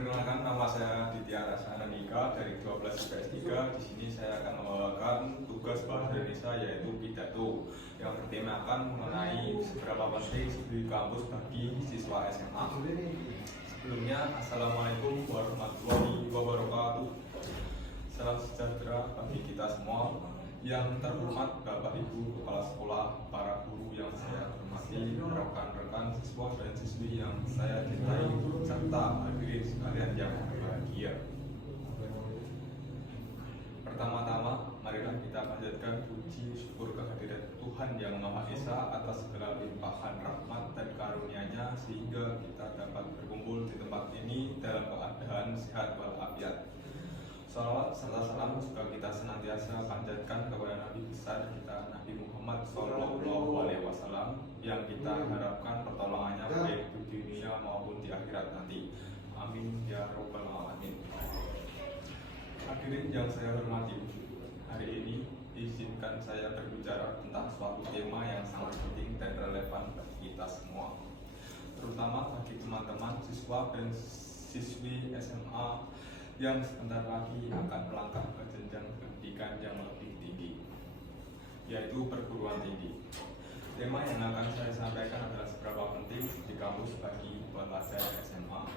Perkenalkan, nama saya Ditya Rasana Nika dari 12 IPS 3. Di sini saya akan membawakan tugas bahasa Indonesia yaitu pidato yang bertemakan mengenai seberapa penting studi kampus bagi siswa SMA. Sebelumnya, Assalamualaikum warahmatullahi wabarakatuh. Salam sejahtera bagi kita semua. Yang terhormat Bapak Ibu Kepala Sekolah, para guru yang saya hormati, rekan-rekan siswa dan siswi yang saya cintai, serta hadirin sekalian yang berbahagia. Pertama-tama, marilah kita panjatkan puji syukur kehadirat Tuhan Yang Maha Esa atas segala limpahan rahmat dan karunia-Nya sehingga kita dapat berkumpul di tempat ini dalam keadaan sehat walafiat. Salawat serta salam juga kita senantiasa panjatkan kepada Nabi besar kita Nabi Muhammad SAW yang kita harapkan pertolongannya baik di dunia maupun di akhirat nanti. Amin ya robbal alamin. Hadirin yang saya hormati, hari ini izinkan saya berbicara tentang suatu tema yang sangat penting dan relevan bagi kita semua, terutama bagi teman-teman siswa dan siswi SMA yang sebentar lagi akan melangkah ke jenjang pendidikan yang lebih tinggi, yaitu perguruan tinggi. Tema yang akan saya sampaikan adalah seberapa penting di kampus bagi pelajar SMA.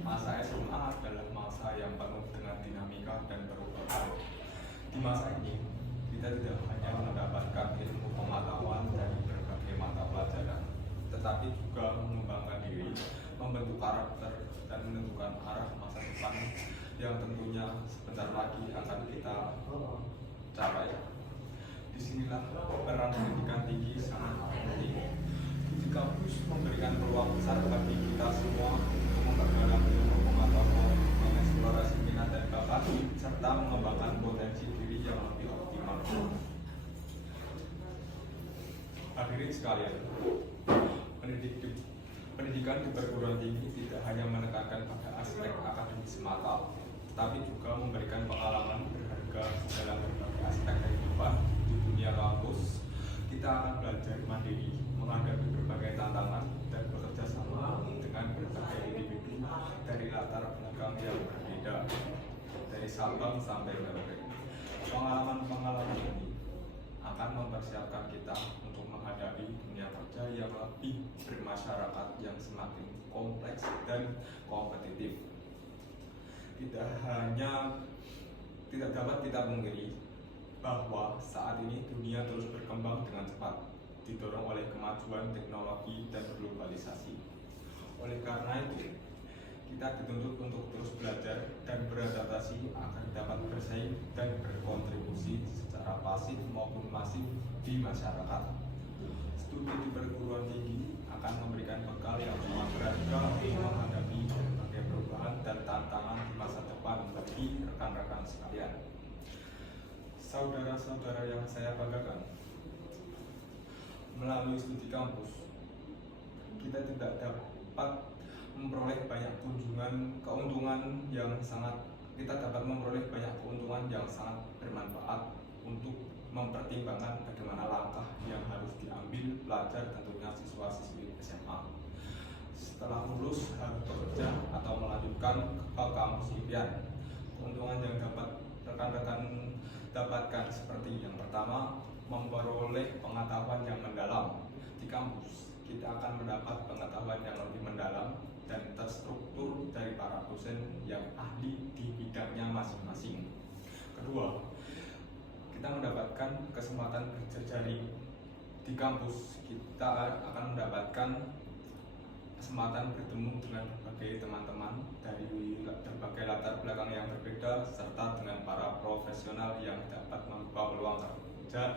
Masa SMA adalah masa yang penuh dengan dinamika dan perubahan. Di masa ini, kita tidak hanya mendapatkan ilmu pengetahuan dari berbagai mata pelajaran, tetapi juga mengembangkan diri, membentuk karakter, dan menentukan arah masa depan yang tentunya sebentar lagi akan kita capai. Disinilah peran pendidikan tinggi sangat penting. Di kampus memberikan peluang besar bagi kita semua untuk memperdalam ilmu pengetahuan, mengeksplorasi minat dan bakat, serta mengembangkan potensi diri yang lebih optimal. Hadirin sekalian, pendidikan di perguruan tinggi tidak hanya menekankan pada aspek akademis semata, tetapi juga memberikan pengalaman berharga dalam berbagai aspek kehidupan di dunia kampus. Kita akan belajar mandiri, menghadapi berbagai tantangan, dan bekerja sama dengan berbagai individu dari latar belakang yang berbeda, dari Sabang sampai Merauke. Pengalaman-pengalaman ini akan mempersiapkan kita untuk menghadapi dunia kerja yang lebih bermasyarakat, yang semakin kompleks dan kompetitif. Tidak dapat kita pungkiri bahwa saat ini dunia terus berkembang dengan cepat, didorong oleh kemajuan teknologi dan globalisasi. Oleh karena itu, kita dituntut untuk terus belajar dan beradaptasi agar dapat bersaing dan berkontribusi secara pasif maupun masif di masyarakat. Studi di perguruan tinggi akan memberikan bekal yang sangat berharga untuk menghadapi berbagai perubahan dan tantangan di masa depan bagi rekan-rekan sekalian. Saudara-saudara yang saya banggakan, melalui studi kampus, kita tidak dapat memperoleh banyak keuntungan yang sangat bermanfaat untuk mempertimbangkan bagaimana langkah yang harus diambil pelajar, tentunya siswa-siswi SMA. Setelah lulus harus bekerja atau melanjutkan ke kampus impian. Keuntungan yang dapat rekan-rekan dapatkan seperti yang pertama, memperoleh pengetahuan yang mendalam. Di kampus kita akan mendapat pengetahuan yang lebih mendalam dan terstruktur dari para dosen yang ahli di bidangnya masing-masing. Kedua, kita mendapatkan kesempatan berjejaring. Di kampus kita akan mendapatkan kesempatan bertemu dengan berbagai teman-teman dari berbagai latar belakang yang berbeda, serta dengan para profesional yang dapat membuka peluang kerja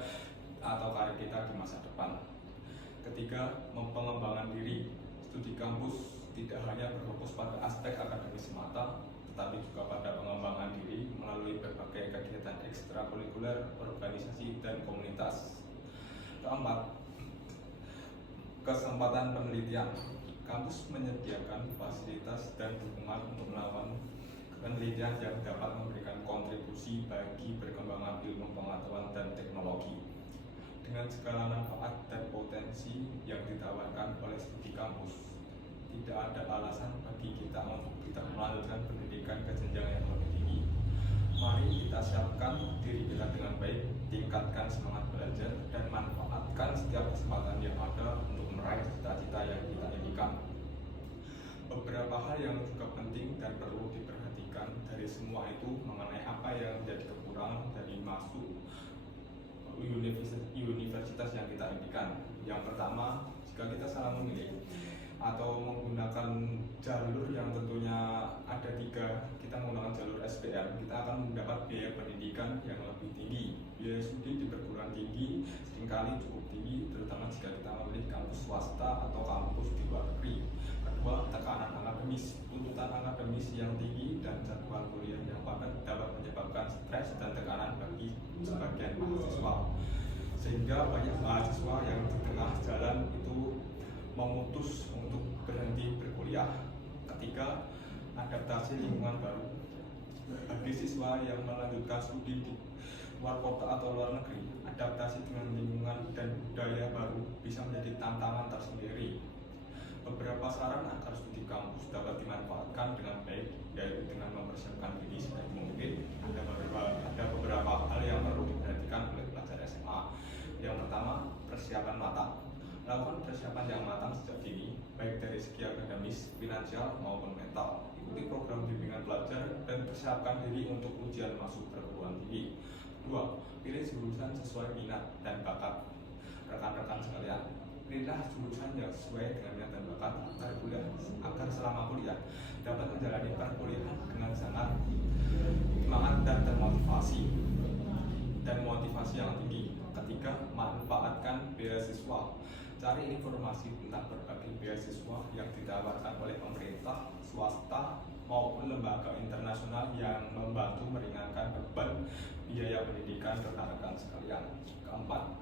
atau karir kita di masa depan. Ketiga, pengembangan diri. Studi kampus tidak hanya berfokus pada aspek akademis semata, tetapi juga pada pengembangan diri melalui berbagai kegiatan ekstrakurikuler, organisasi, dan komunitas. Keempat, kesempatan penelitian. Kampus menyediakan fasilitas dan dukungan untuk melakukan penelitian yang dapat memberikan kontribusi bagi perkembangan ilmu pengetahuan dan teknologi. Dengan segala manfaat dan potensi yang ditawarkan oleh studi kampus, tidak ada alasan bagi kita untuk tidak siapkan diri kita dengan baik, tingkatkan semangat belajar, dan manfaatkan setiap kesempatan yang ada untuk meraih cita-cita yang kita inginkan. Beberapa hal yang juga penting dan perlu diperhatikan dari semua itu mengenai apa yang menjadi kekurangan dari masuk universitas yang kita inginkan. Yang pertama, jika kita salah memilih atau menggunakan jalur yang tentunya ada tiga, kita menggunakan jalur SPM, kita akan mendapat biaya pendidikan yang lebih tinggi. Biaya studi di perguruan tinggi seringkali cukup tinggi, terutama jika kita memilih kampus swasta atau kampus di luar negeri. Kedua, tekanan akademis, tuntutan akademis yang tinggi dan jadwal kuliah yang padat dapat menyebabkan stres dan tekanan bagi sebagian mahasiswa, sehingga banyak mahasiswa yang di tengah jalan itu memutus untuk berhenti berkuliah. Ketiga, adaptasi lingkungan baru. Bagi siswa yang melanjutkan studi di luar kota atau luar negeri, adaptasi dengan lingkungan dan budaya baru bisa menjadi tantangan tersendiri. Beberapa saran agar studi kampus dapat dimanfaatkan dengan baik, yaitu dengan mempersiapkan diri sebaik mungkin. Ada beberapa hal yang perlu diperhatikan oleh pelajar SMA. Yang pertama, persiapan matang. Lakukan persiapan yang matang sejak dini, baik dari segi akademis, finansial, maupun mental. Ikuti program bimbingan pelajar dan persiapkan diri untuk ujian masuk perguruan tinggi. 2. Pilih jurusan sesuai minat dan bakat. Rekan-rekan sekalian, pilihlah jurusan yang sesuai dengan minat dan bakat agar selama kuliah dapat menjalani perkuliahan dengan sangat semangat dan termotivasi yang tinggi. Ketiga, manfaatkan beasiswa. Cari informasi tentang berbagai beasiswa yang ditawarkan oleh pemerintah, swasta, maupun lembaga internasional yang membantu meringankan beban biaya pendidikan rekan-rekan sekalian. Keempat,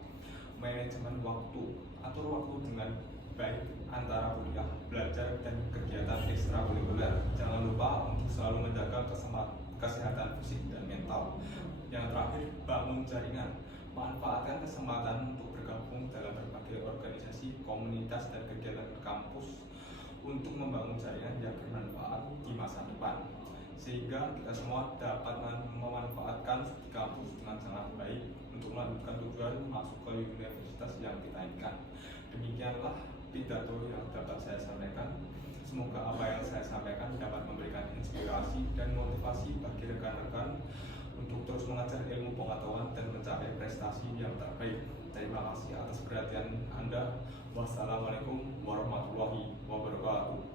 manajemen waktu. Atur waktu dengan baik antara kuliah, belajar, dan kegiatan ekstrakurikuler. Jangan lupa untuk selalu menjaga kesehatan fisik dan mental. Yang terakhir, bangun jaringan. Manfaatkan kesempatan untuk bergabung dalam berbagai organisasi, komunitas, dan kegiatan kampus untuk membangun jaringan yang bermanfaat di masa depan, sehingga kita semua dapat memanfaatkan studi kampus dengan sangat baik untuk melanjutkan tujuan masuk ke universitas yang kita inginkan. Demikianlah pidato yang dapat saya sampaikan. Semoga apa yang saya sampaikan dapat memberikan inspirasi dan motivasi bagi rekan-rekan untuk terus mengajar ilmu pengetahuan dan mencapai prestasi yang terbaik. Terima kasih atas perhatian Anda. Wassalamualaikum warahmatullahi wabarakatuh.